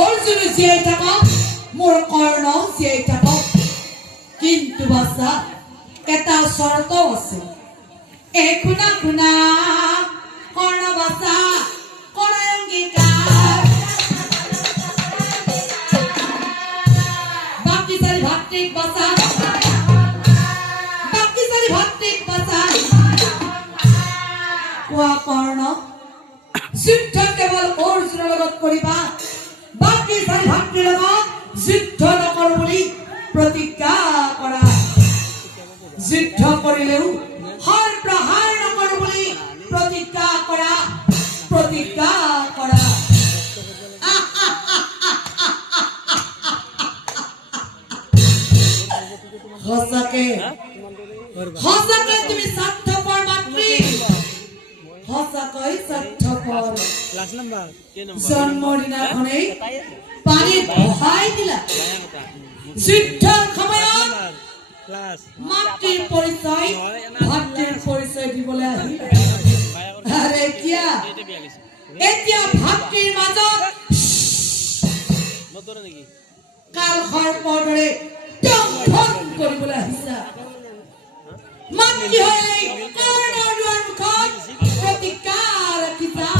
অৰ্জুনে জীয়াই থাকক, মোৰ কৰ্ণ জীয়াই থাকক, কিন্তু বাছা এটা চৰ্ত আছে। শুনা শুনা কৰ্ণ বাছা, কৰাই অংগীকাৰ, বাকী চাৰি ভাতৃক বাছা, বাকী চাৰি ভাতৃক বাছা। কোৱা কৰ্ণ, যুদ্ধ কেৱল অৰ্জুনৰ লগত কৰিবা, বাকী চাৰি ভাতৃৰ লগত যুদ্ধ নকৰো বুলি প্ৰতিজ্ঞা কৰা। যুদ্ধ কৰিলেও হৰ প্ৰহাৰ নকৰো বুলি প্ৰতিজ্ঞা কৰা, প্ৰতিজ্ঞা কৰা। সঁচাকে সঁচাকে তুমি স্বাৰ্থপৰ মাতৃ, সঁচাকৈ স্বাৰ্থপৰ। জন্মৰ দিনাখনেই পানীত ভহাই দিলা, যুদ্ধৰ সময়ত মাতৃৰ পৰিচয় ভাতৃৰ পৰিচয় দিবলৈ আহিলা। আৰু এতিয়া ভাতৃৰ মাজত কাল সৰ্পৰ দৰে দংশন কৰিবলৈ আহিছা। মাতৃ হৈ কৰ্ণৰ দুৱাৰ মুখত প্ৰতিজ্ঞা ৰাখিছা।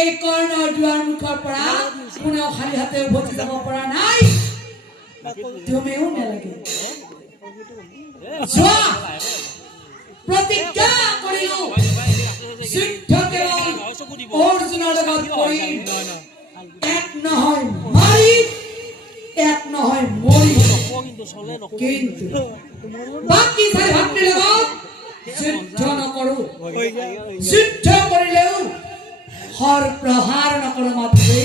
এই কৰ্ণৰ দুৱাৰ মুখৰ পৰা কোনেও খালী হাতে উভতি যাব পৰা নাই, তুমিও নালাগে। যোৱা, প্ৰতিজ্ঞা কৰিলো, যুদ্ধ কেৱল অৰ্জুনৰ লগত কৰিম, এক নহয় মাৰি, এক নহয় মৰি, কিন্তু বাকী চাৰি ভাতৃৰ লগত যুদ্ধ নকৰো। যুদ্ধ কৰিলেও হৰ প্ৰহাৰ নকৰো, মাতৃ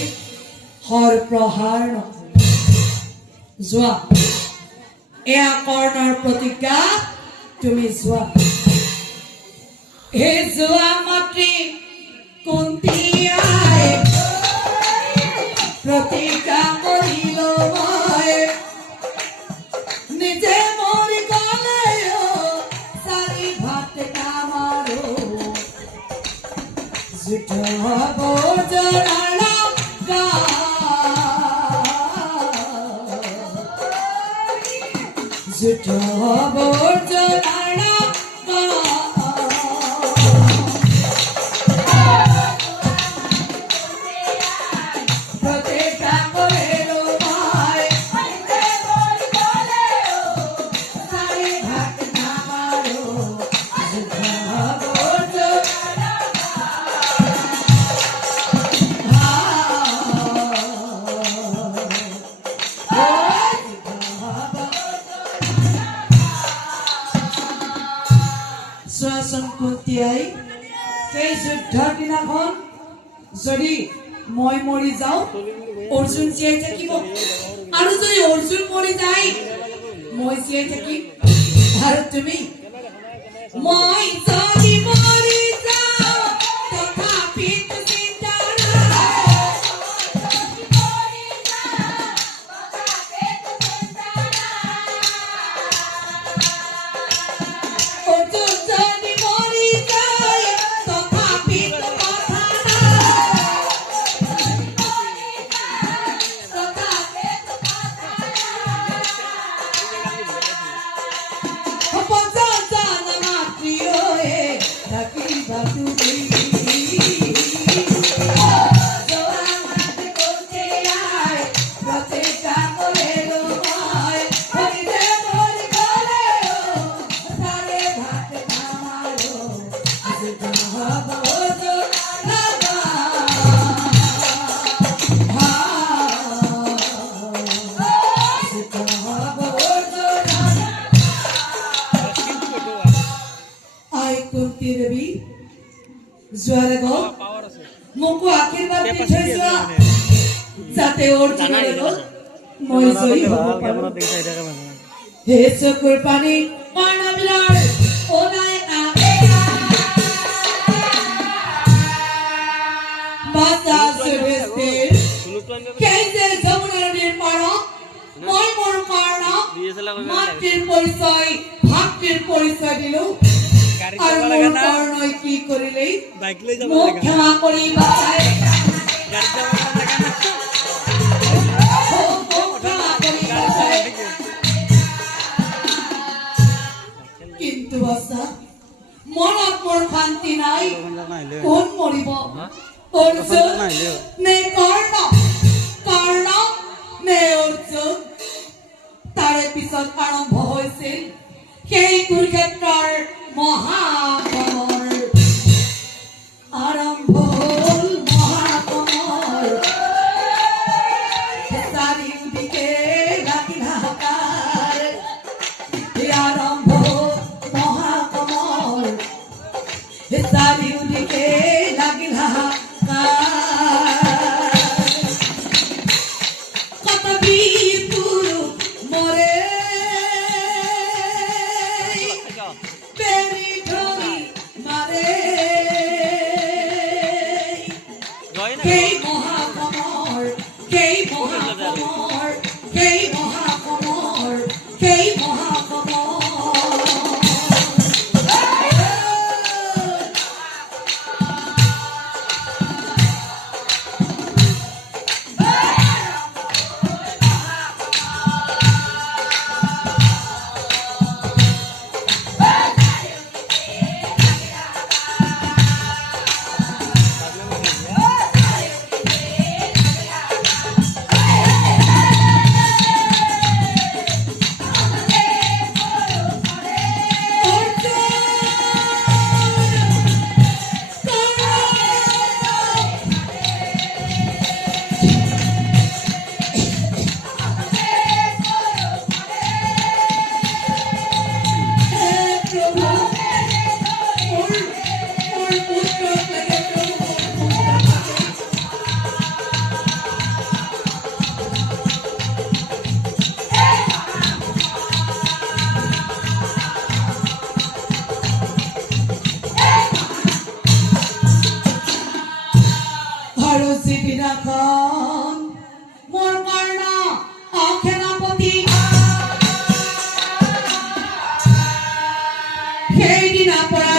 হৰ প্ৰহাৰ নকৰো। যোৱা, এয়া কৰ্ণৰ প্ৰতিজ্ঞা, তুমি যোৱা। হে যোৱা মাতৃ কুন্তীয়ে প্ৰতিজ্ঞা কৰিলো মই, নিজে মৰি গলেও চাৰি ভাত নামাৰো। যুদ্ধ হব জনালা যুদ্ধ হব জনালা প্ৰতিজ্ঞা কৰিলো মই, চাৰি ভাত নামাৰো। যুদ্ধ হব জনালা কুন্তীয়ে সেই যুদ্ধৰ দিনাখন যদি মই মৰি যাওঁ অৰ্জুন জীয়াই থাকিব, আৰু যদি অৰ্জুন মৰি যায় মই জীয়াই থাকিম। আৰু তুমি, মই যদি মৰি যাওঁ তথাপি চিন্তা নাই, অৰ্জুন যদি মৰি যায় তথাপি কথা যোৱাৰ আগত মোকো আশীৰ্বাদ দি থৈ যোৱা, যাতে অৰ্জুনৰ লগত মই জয়ী হ'ব পাৰোঁ। হে চকুৰ পানী কৰ্ণবিলাৰ ওলাই বাজা সুৰেশৰ সেই যে যমুনা নদীৰ পাৰত মই মোৰ কৰ্ণক মাতৃৰ পৰিচয় ভাতৃৰ পৰিচয় দিলো। আৰু মোৰ কৰ্ণই কি কৰিলে মোক ক্ষমা কৰি বাচাই কুৰুক্ষেত্ৰৰ মহাকমৰ আৰম্ভ হ'ল মহাকমৰ চাৰিওদিকে লাগিল হাহাকাৰ আৰম্ভ মহাকমৰ চাৰিওদিকে লাগিল হাহাকাৰ কত বীৰ পুৰুষ মৰে বেৰি ধৰি মাৰে সেই মহাকমৰ সেই মহাকমৰ সেই মহাকমৰ সেই মহাকমৰ দিনাখন মোৰ কৰ্ণ অসেনাপতি সেইদিনা পৰা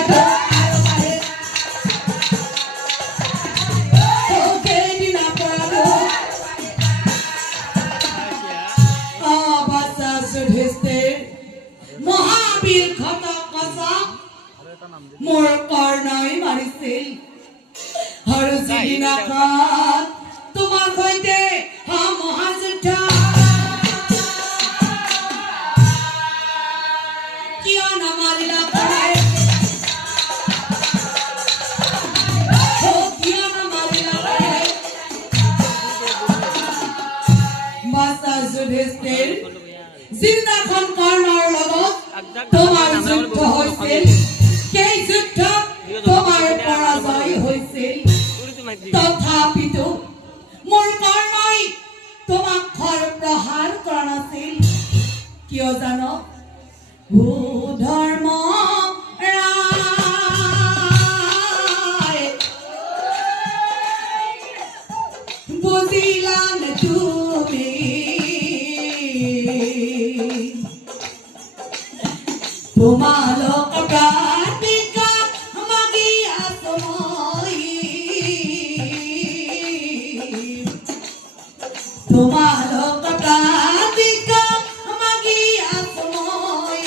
সেইদিনা পৰা বাচ্চা যুধিষ্ঠিৰ মহাবীৰ ঘটক মোৰ কৰ্ণই মাৰিছিল আৰু যিদিনাখন তোমাৰ সৈতে মহাযুদ্ধ কিয় নামাৰিলা কিয় নামাৰিলা মাতা যুধিষ্ঠিৰ যিদিনাখন কৰ্ণৰ লগত তোমাৰ যুদ্ধ হৈছিল সেই যুদ্ধত তোমাৰ পৰাজয় হৈছিল তথাপিতো মোৰ কৰ্ণই তোমাক খৰ প্ৰহাৰ কৰা নাছিল কিয় জান ধৰ্ম বুজিলা নে তুমি তোমালোক তোমালোক প্ৰাতিক মাগি আসময়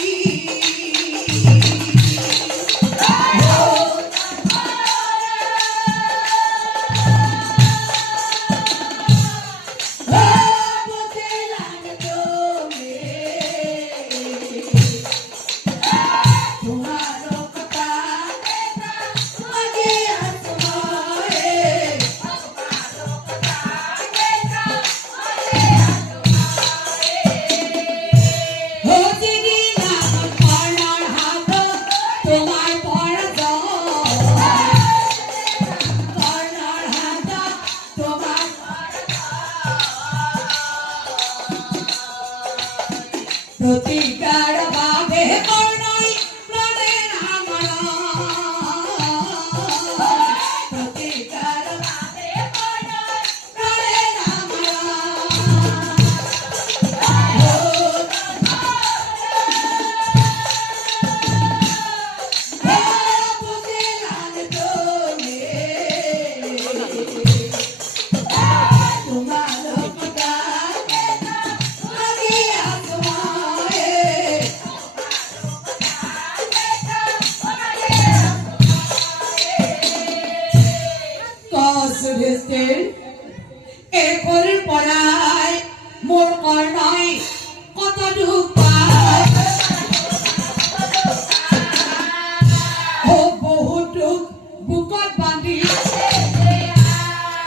প্ৰতিকাৰ ভাবে কৰ্ণই প্ৰাণে নামৰা প্ৰতিকাৰ ভাবে কৰ্ণই প্ৰাণে নামৰা বুঝিলাম তুমি তোমাৰ যুধিষ্ঠিৰ একৰ পৰাই মোৰ কৰ্ণই কত দুখ